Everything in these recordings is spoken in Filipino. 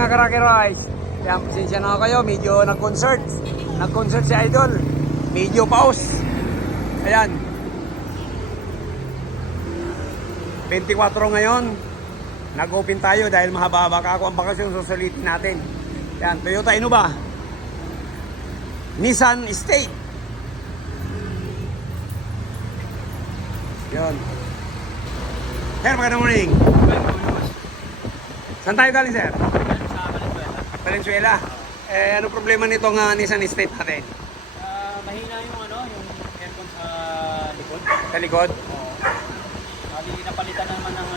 mga Cracker Rice. Yan, pasensya na kayo, medyo nag-concert si Idol. Medyo pause. Ayan. 24 ngayon. Nag-open tayo dahil mahaba-haba ka ako ang bakasyon, susulitin natin. Yan, Toyota Innova. Nissan Estate. Yun. Sir, magandang morning. Saan tayo galing, sir? Sa Valenzuela. Valenzuela. Ano problema nitong Nissan Estate natin? Mahina yung aircon sa likod. Sa likod? Oo. Napalitan naman ng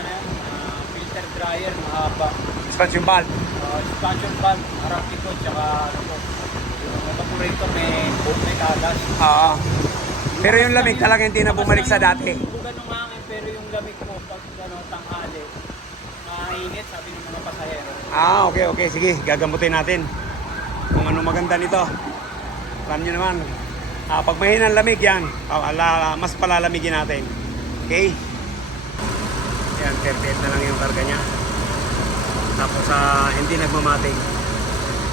filter dryer, mahaba. Expansion valve. Expansion valve, harap likod, tsaka yung evaporator may tagas. Oo. Pero yung lamig talaga hindi na bumalik sa dati. Bugan ng hangin, pero yung lamig mo pag tanghali, mainit, sabi ng mga pasahero. Okay. Sige, gagamutin natin kung ano maganda nito. Alam nyo naman, pag mahina ang lamig yan, mas palalamigin natin. Okay? Yan, 38 na lang yung karga niya. Tapos hindi nagmamating.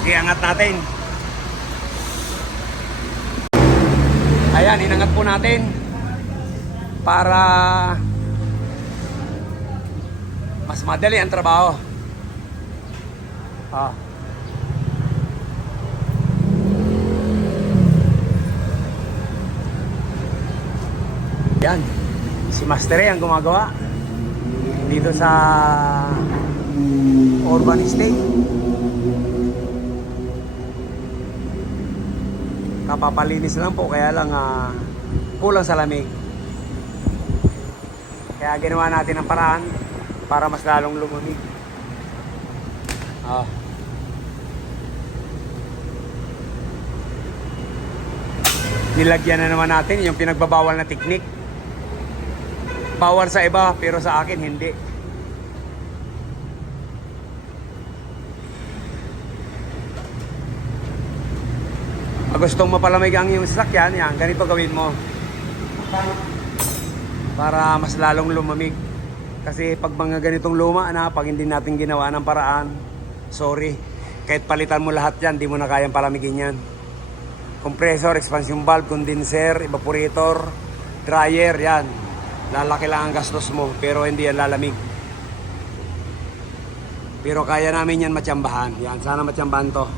Okay, angat natin. Ayan, inangat po natin para mas madali ang trabaho. Yan, si Master ang gumagawa dito sa Urban Estate. Kapapalinis lang po, kaya lang kulang sa lamig. Kaya ginawa natin ang paraan para mas lalong lumamig. Nilagyan na naman natin yung pinagbabawal na teknik. Bawal sa iba, pero sa akin hindi. Pag gustong mapalamig ang iyong sasakyan, yan, ganito gawin mo. Para mas lalong lumamig. Kasi pag mga ganitong luma na, pag hindi natin ginawa ng paraan, sorry, kahit palitan mo lahat yan, di mo na kayang palamigin yan. Compressor, expansion valve, condenser, evaporator, dryer, yan. Lalaki lang ang gastos mo, pero hindi yan lalamig. Pero kaya namin yan matsambahan. Yan, sana matsambahan to.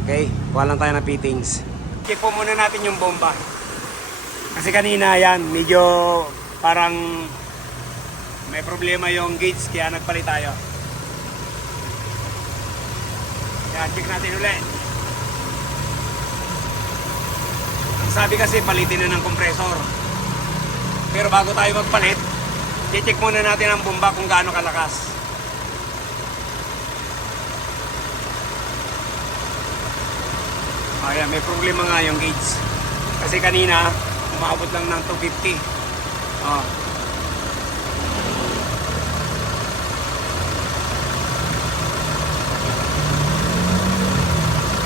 Okay, kuha lang tayo ng fittings. Check po muna natin yung bomba. Kasi kanina yan, medyo parang may problema yung gauge, kaya nagpalit tayo. Yan, check natin ulit. Ang sabi kasi palitin na ng compressor. Pero bago tayo magpalit, i-check muna natin ang bomba kung gaano kalakas. Ayan, may problema nga yung gauge. Kasi kanina, umabot lang ng 250.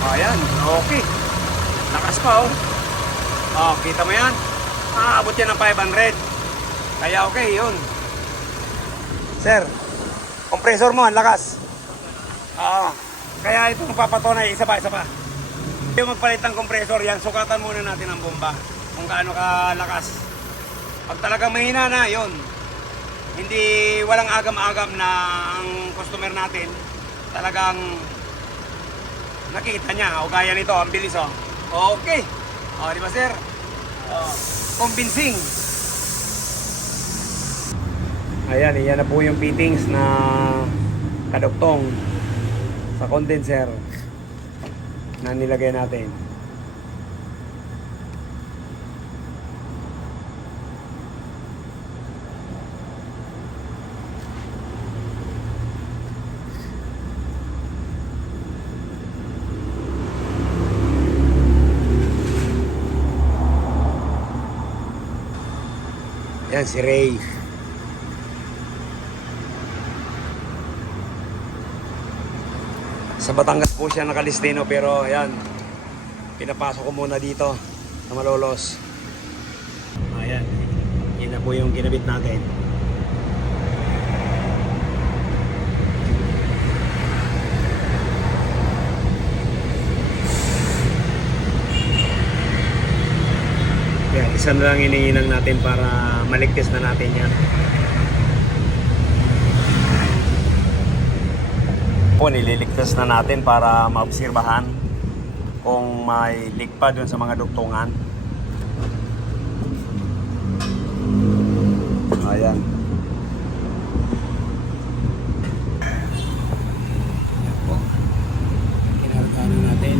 Ayan, okay. Lakas pa kita mo yan? Abot yan ng 500. Kaya okay, yun. Sir, compressor mo, ang lakas. Kaya itong papatonay, isa pa. Yung magpalit ng compressor, yan, sukatan muna natin ang bomba. Kung gaano kalakas. Pag talagang mahina na, yun. Hindi, walang agam-agam na ang customer natin talagang nakita niya. O gaya nito, ang bilis Okay. Di ba, sir? Convincing. Ayan, iyan na po yung fittings na kadugtong sa condenser na nilagay natin. Yan si Ray. Sa Batangas po siya nakalistino, pero ayan, pinapasok ko muna dito sa Malolos. Ayan, yun na po yung ginabit natin. isa na lang iniinang natin para maligtas na natin yan. Po, nililigtas na natin para maobserbahan kung may leak pa dun sa mga dugtungan. Ayan. Kinarga na natin.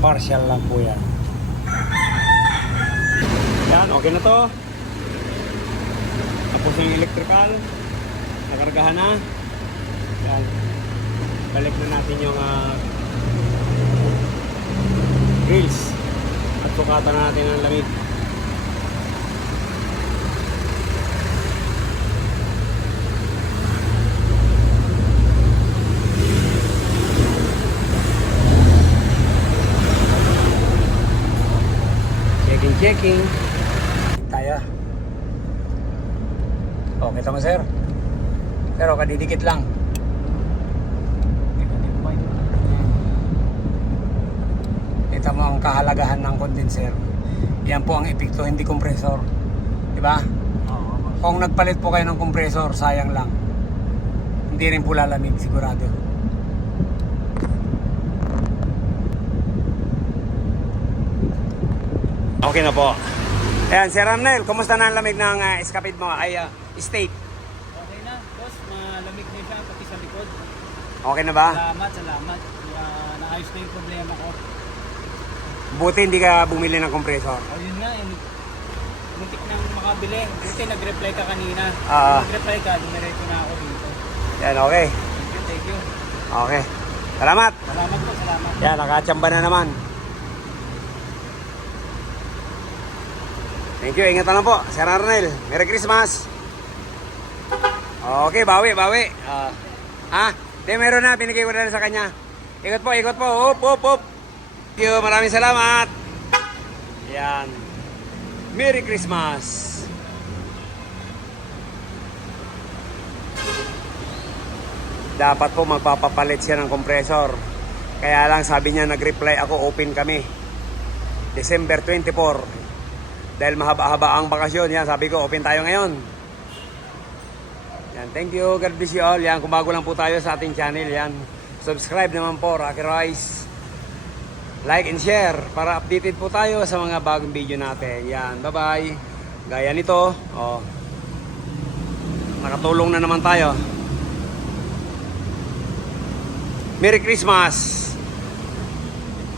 Partial lang po yan. Yan, okay na to. Tapos yung electrical, nakargahan na. Yan. Balik na natin yung grills. At sukatan na natin ang lamig. Checking. Tayo. Oh, kita mo sir. Pero kadidikit lang. Kita mo ang kahalagahan ng condenser. Yan po ang epekto, hindi kompresor. Diba? Kung nagpalit po kayo ng kompresor, sayang lang. Hindi rin po lalamig, sigurado. Okay na po. Ayan, Sir Ramnel, kumusta na ang lamig ng escapade mo? State. Okay na, boss. Malamig na siya, pati sa likod. Okay na ba? Salamat. Naayos na yung problema ko. Buti hindi ka bumili ng kompresor. O yun nga, muntik nang makabili. Buti nag-reply ka kanina. Ah. Nag-reply ka, dumiretso na ako dito. Yan, okay. Thank you. Okay. Salamat. Salamat po, salamat. Yan, nakachamba na naman. Thank you, ingat lang po, Sir Arnel. Merry Christmas. Okay, bawi. Meron na, binigay ko na sa kanya. Ikot po. Up. Thank you, maraming salamat. Yan. Merry Christmas. Dapat po magpapapalit siya ng kompresor. Kaya lang sabi niya, nag-reply ako, open kami. December 24. Dahil mahaba-haba ang bakasyon, yan, sabi ko, open tayo ngayon. Yan, thank you, God bless you all. Yan, kung bago lang po tayo sa ating channel, yan. Subscribe naman po, Rocky Rice. Like and share para updated po tayo sa mga bagong video natin. Yan, bye-bye. Gaya nito, oh. Nakatulong na naman tayo. Merry Christmas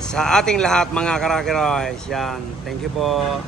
sa ating lahat mga Rocky Rice. Yan, thank you po.